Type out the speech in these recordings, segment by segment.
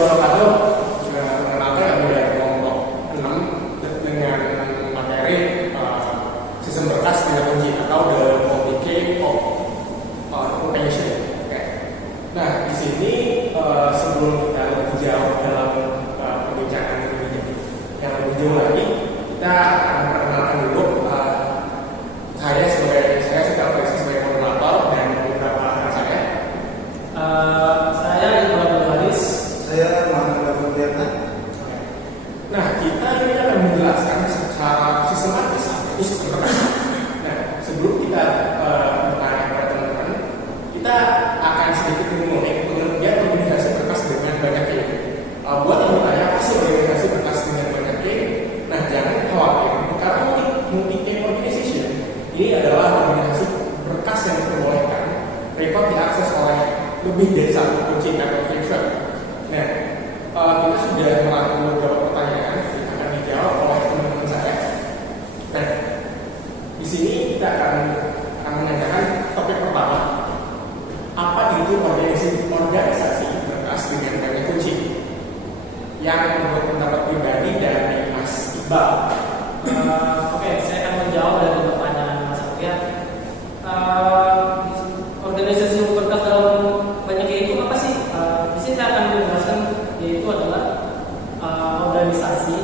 Kado mengenalkan kami dari kelompok 6 dengan materi sistem berkas tidak kunci atau the multi-key of occupation. Nah, di sini sebelum kita lebih jauh dalam perbincangan yang lebih jauh lagi, kita akan perkenalkan dulu saya secara presisi sebagai moderator dan beberapa rekan saya. Saya Iqbal Haris. Saya Muhammad Abdul. Nah, kita ini akan menjelaskan secara sistematis itu sistem berkas. Nah, sebelum kita bertanya kepada teman-teman, kita akan sedikit mengulik pengertian organisasi berkas dengan banyak key. Buat yang bertanya apa sih organisasi berkas dengan banyak key? Nah, jangan khawatir karena multi-key organization ini adalah organisasi berkas yang diperbolehkan rekod diakses oleh lebih dari satu kunci atau keyword. Nah, kita sudah merangkum beberapa pertanyaan yang akan dijawab oleh teman-teman saya. Nah, di sini kita akan menanyakan topik pertama. Apa itu organisasi berkas dengan banyak kunci? Yang menurut pendapat pribadi dari Mas Iqbal. Oke, saya akan menjawab dari pertanyaan Mas Arya. Organisasi berkas dalam banyak itu apa sih? Di sini saya akan menjelaskan yaitu adalah organisasi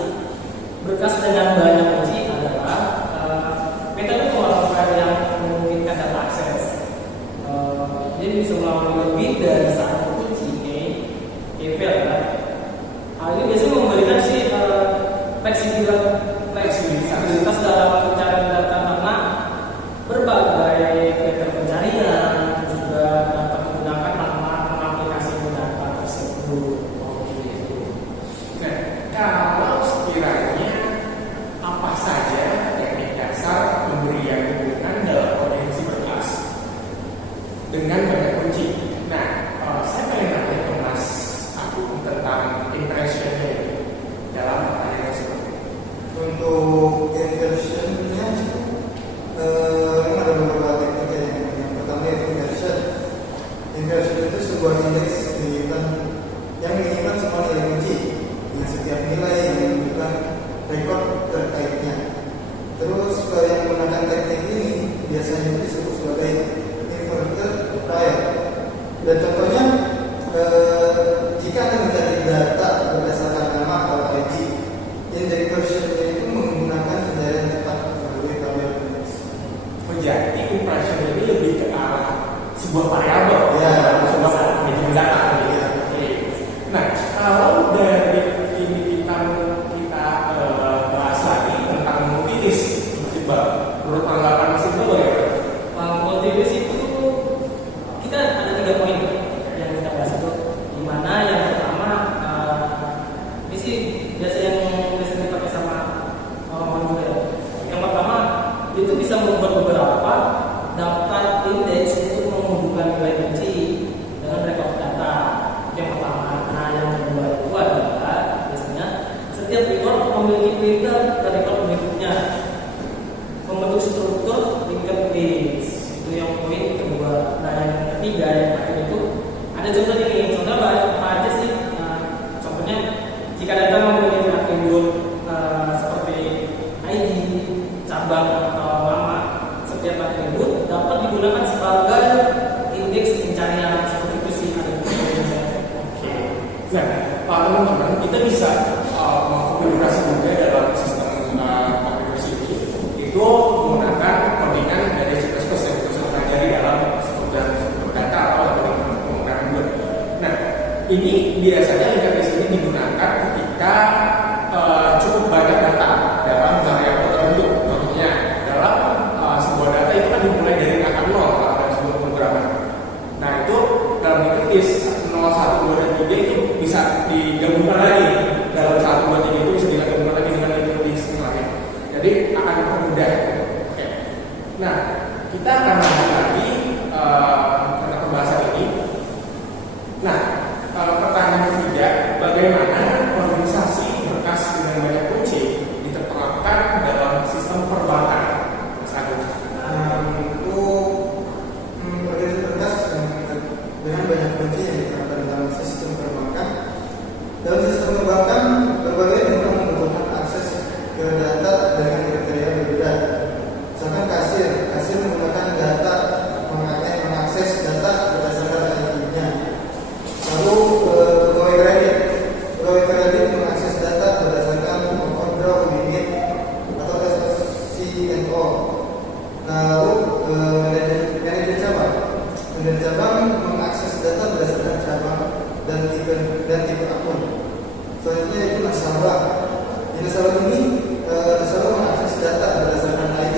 berkas dengan banyak kunci adalah metode pengolahan yang memungkinkan data akses. Jadi bisa melalui lebih dari satu kunci file. Hal ini biasanya memberikan fleksibilitas dalam pencarian data karena berbagai vektor pencarian juga dapat menggunakan aplikasi data tersebut. Nah, kalau sekiranya apa saja teknik dasar pemberian hubungan dalam organisasi berkas dengan banyak kunci. Nah, saya pengen nanya ke Mas Agung tentang impressionnya dalam pertanyaan tersebut. Untuk inversionnya ada beberapa teknik ya. Yang pertama yaitu inversion. Inversion itu sebuah indeks yang menyimpan semua nilai kunci dengan setiap nilai yang menunjukkan rekod terkaitnya. Terus yang menggunakan teknik ini biasanya disebut sebagai inverted file. Dan contohnya jika Anda mencari data berdasarkan nama atau ID, inversion itu menggunakan pencarian cepat melalui tabel indeks. Jadi impression ini lebih ke arah sebuah variabel, sebuah medium data. Ya. Oke. Nah, kalau dari ini kita bahas lagi tentang multilist, menurut tanggapan Mas Iqbal bagaimana? Multilist itu kita ada 3 poin yang kita bahas itu. Di mana yang pertama ini sih biasa yang dipakai sama orang-orang juga ya. Yang pertama itu bisa membuat beberapa daftar indeks untuk menghubungkan nilai kunci dengan rekod data. Yang pertama. Nah, yang kedua itu adalah biasanya setiap rekod memiliki filter dan rekod berikutnya membentuk struktur linked list. Itu yang poin kedua. Nah, yang ketiga yang terakhir itu ada contohnya nih. Contohnya apa aja sih? Contohnya jika data memiliki atribut seperti ID, cabang atau nama, setiap atribut dapat digunakan sebagai indeks pencarian. Seperti itu sih ada. Oke. Nah, teman-teman, kita bisa mengkonfigurasi juga dalam sistem konfigurasi ini itu menggunakan codingan dari C++ yang kita sudah pelajari dalam struktur data atau penggunaan Word. Nah, ini biasanya linked list ini digunakan ketika cukup banyak data dalam variabel tertentu. Contohnya dalam sebuah data itu kan dimulai dari angka 0 kalau dalam sebuah pemrograman. Nah, itu dalam linked list 0, 1, 2, dan 3 itu bisa digabungkan lagi. Dalam 1, 2, 3 itu bisa digabungkan lagi dengan linked list yang lain. Jadi akan mempermudah. Oke. Nah, kita akan lanjut lagi tentang pembahasan ini. Nah, pertanyaan ketiga, bagaimana organisasi berkas dengan banyak kunci diterapkan dalam sistem perbankan, Mas Agung? Untuk organisasi berkas dengan banyak kunci yang diterapkan dalam sistem perbankan Manajer cabang mengakses data berdasarkan cabang dan tipe akun. Selanjutnya itu nasabah. Di nasabah ini nasabah mengakses data berdasarkan ID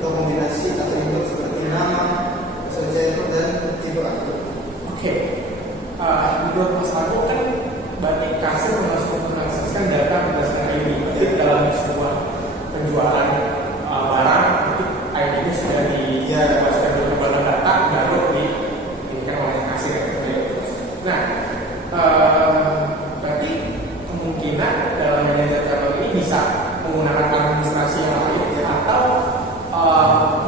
atau kombinasi atribut seperti nama, SOCR dan tipe akun. Oke. Menurut Mas Agung kan berarti kasir masuk mengakseskan data berdasarkan ID. Jadi dalam sebuah penjualan barang itu ID itu sudah dibebaskan dari badan data baru diberikan oleh kasir. Nah, berarti kemungkinan dalam manajer cabang ini bisa menggunakan administrasi yang lain atau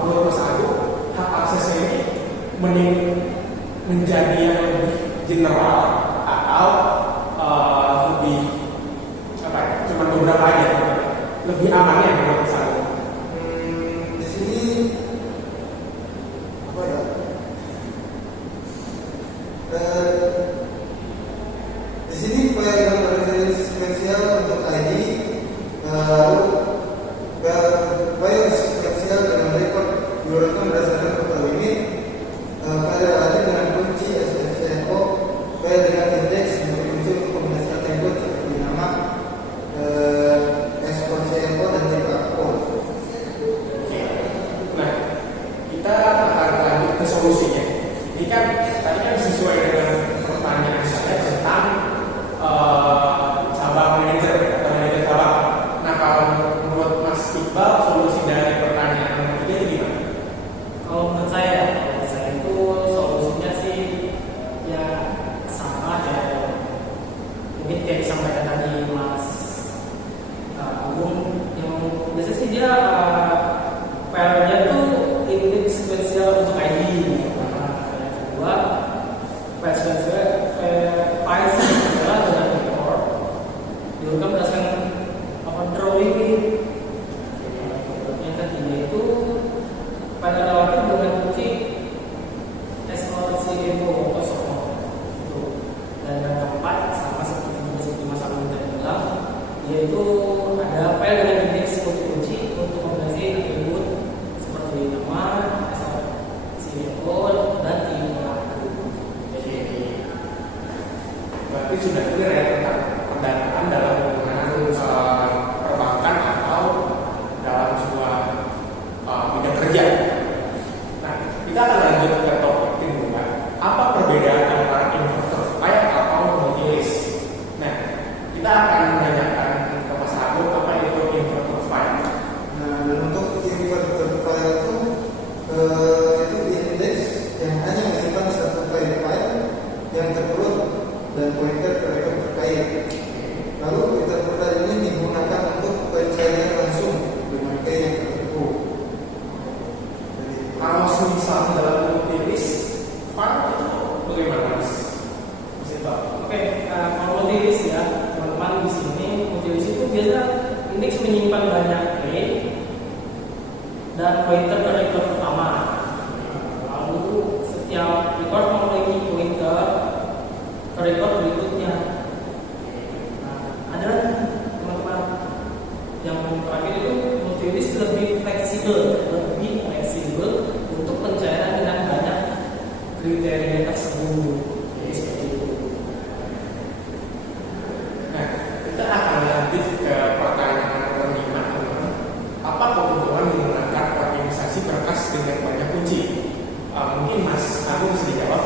menurut Mas Agung hak aksesnya ini mending menjadi yang lebih general atau lebih apa ya, cuma beberapa aja lebih amannya menurut Mas Agung? Di sini apa ya? Di sini pelayanan berbasis sequensial untuk ID, lalu pelayanan sequensial dengan rekod diurutkan berdasarkan total limit, file relatif dengan kunci SSCO, file dengan indeks memiliki kunci untuk kombinasi atribut seperti nama, SOCO dan tipe akun. Nah, kita akan lanjut ke solusinya. Ini kan tadi kan sesuai dengan pertanyaan saya tentang cabang manajer atau manajer cabang. Nah, kalau menurut Mas Iqbal solusi dari pertanyaan nomor 3 itu gimana? Kalau menurut saya itu solusinya sih ya sama ya. Mungkin kayak disampaikan tadi Mas Agung, yang biasanya sih dia filenya tuh indeks sequential untuk ID. Yang kedua file sequential dengan import diurutkan berdasarkan drawing. Yang ketiga itu pada relatif dengan kunci SOCO atau SOCO. Dan yang keempat sama seperti Mas Agung tadi bilang, yaitu ada file dengan indeks kunci untuk kombinasi atribut seperti nama, SOCO dan tipe akun. Jadi berarti sudah clear ya tentang pendanaan dalam penggunaan perbankan atau dalam sebuah bidang kerja. Nah, kita akan lanjut ke topik kedua. Apa perbedaan antara inverter file atau multilist? Nah, kita akan menanyakan ke Mas Agung apa itu inverter file. Nah, dan untuk inverter file itu indeks yang hanya menyimpan satu file yang terurut dan pointer ke rekor terkait. Lalu inverter ini digunakan untuk pencarian langsung dengan key yang tertentu. Kalau misal dalam multilist file itu bagaimana Mas? Mas Iqbal? Oke, kalau multilist ya teman-teman di sini, multilist itu biasa indeks menyimpan banyak key dan pointer ke rekor pertama. Lalu setiap record memiliki pointer ke rekor berikutnya. Nah, ada teman-teman yang terakhir itu multilist lebih fleksibel untuk pencairan dengan banyak kriteria tersebut. Jadi seperti itu. Nah, kita akan lanjut ke pertanyaan nomor 5, teman-teman. Apa keuntungan menggunakan organisasi berkas dengan banyak kunci? Mungkin Mas Agung bisa dijawab.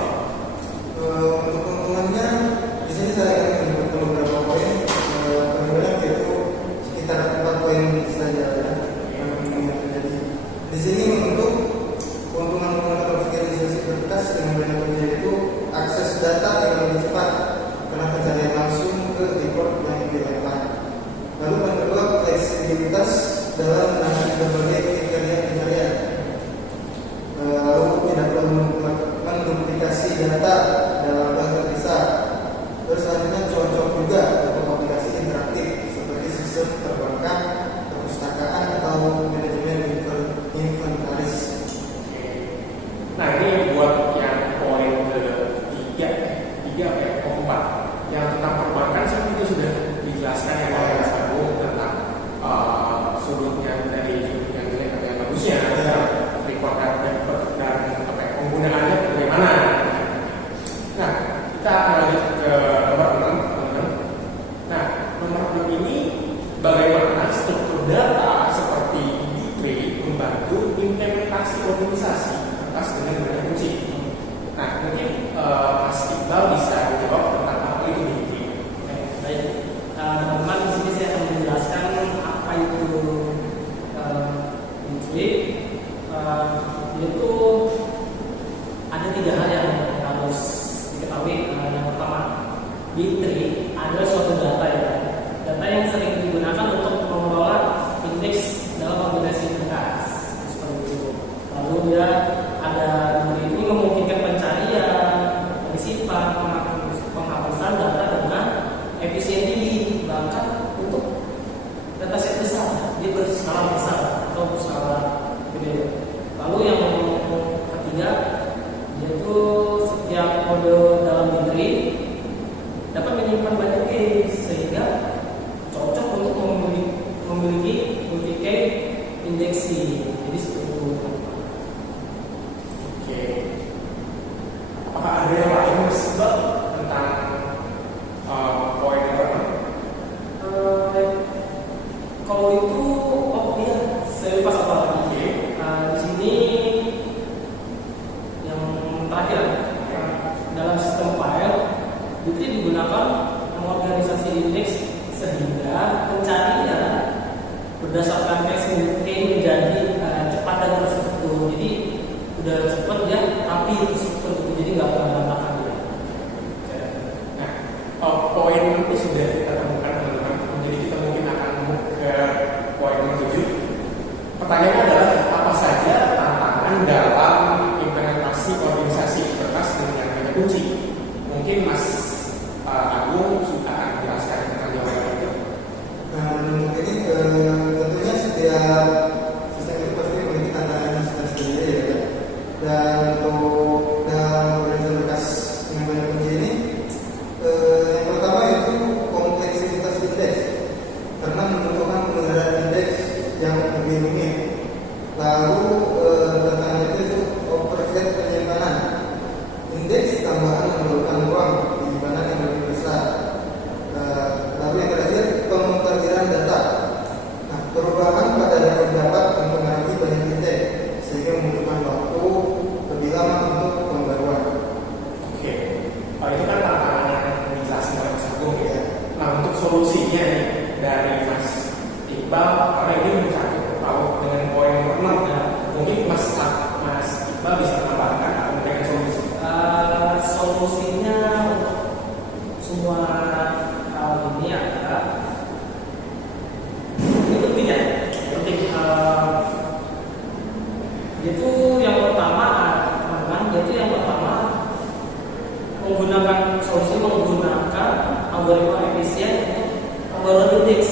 Untuk keuntungannya, di sini saya akan menyebutkan beberapa poin. Paling yaitu sekitar 4 poin saja ya, yang terjadi. Di sini untuk keuntungan menggunakan organisasi berkas dengan banyak kunci itu akses data yang lebih cepat karena pencarian langsung ke record yang relevan. Lalu yang kedua, fleksibilitas dalam menangani berbagai kriteria pencarian. Lalu tidak perlu menduplikasi data dalam file terpisah. Terus selanjutnya cocok juga untuk aplikasi interaktif seperti sistem perbankan, perpustakaan atau manajemen inventaris. Nah, ini buat yang poin ketiga apa ya? Keempat. Yang tentang perbankan itu sudah dijelaskan ya oleh Mas Agung tentang sudutnya dari sudut yang jelek atau yang bagusnya, record dan penggunaannya bagaimana. B3 adalah suatu data ya, data yang sering digunakan untuk mengelola indeks dalam organisasi berkas seperti itu. Lalu dia ada B3 ini memungkinkan pencarian, penyisipan, penghapusan data dengan efisien tinggi, bahkan untuk dataset besar, dia berskala besar atau berskala gede. Lalu yang ketiga, yaitu setiap kode dalam B3 dapat menyimpan banyak key sehingga cocok untuk memiliki multi key indeksi. Jadi seperti itu. Oke. Apakah ada yang lain Mas Iqbal tentang poin government? Kalau itu, oh iya, saya lupa satu lagi. Di sini yang terakhir, dalam sistem file B3 digunakan mengorganisasi indeks sehingga pencarian berdasarkan key menjadi cepat dan terstruktur. Jadi udah cepat ya, tapi terstruktur, jadi nggak berantakan ya. Nah, poin itu sudah kita temukan teman-teman. Jadi kita mungkin akan ke poin yang 7. Pertanyaannya adalah apa saja tantangan dalam implementasi organisasi berkas dengan banyak kunci? Mungkin Mas Agung akan menjelaskan tentang jawaban itu. Nah, mungkin ini tentunya setiap sistem itu pasti memiliki tantangan sendiri ya. Dan untuk dalam organisasi berkas dengan banyak kunci ini, yang pertama itu kompleksitas indeks, karena membutuhkan penggunaan indeks yang lebih rumit. Lalu tantangan itu overhead penyimpanan. Indeks tambahan memerlukan ruang penyimpanan yang lebih besar. Lalu yang terakhir pemutahiran data. Nah, perubahan pada data dapat mempengaruhi banyak indeks sehingga membutuhkan waktu lebih lama untuk pembaruan. Oke, itu kan tantangan yang dijelaskan oleh Mas Agung ya. Nah, untuk solusinya nih dari Mas Iqbal, karena ini mencakup dengan poin nomor 6 ya. Mungkin Mas Iqbal bisa menambahkan atau memberikan solusi. Solusinya untuk semua hal ini adalah ini penting ya, penting. Itu yang pertama, teman-teman. Itu yang pertama menggunakan algoritma efisien untuk pembaruan indeks.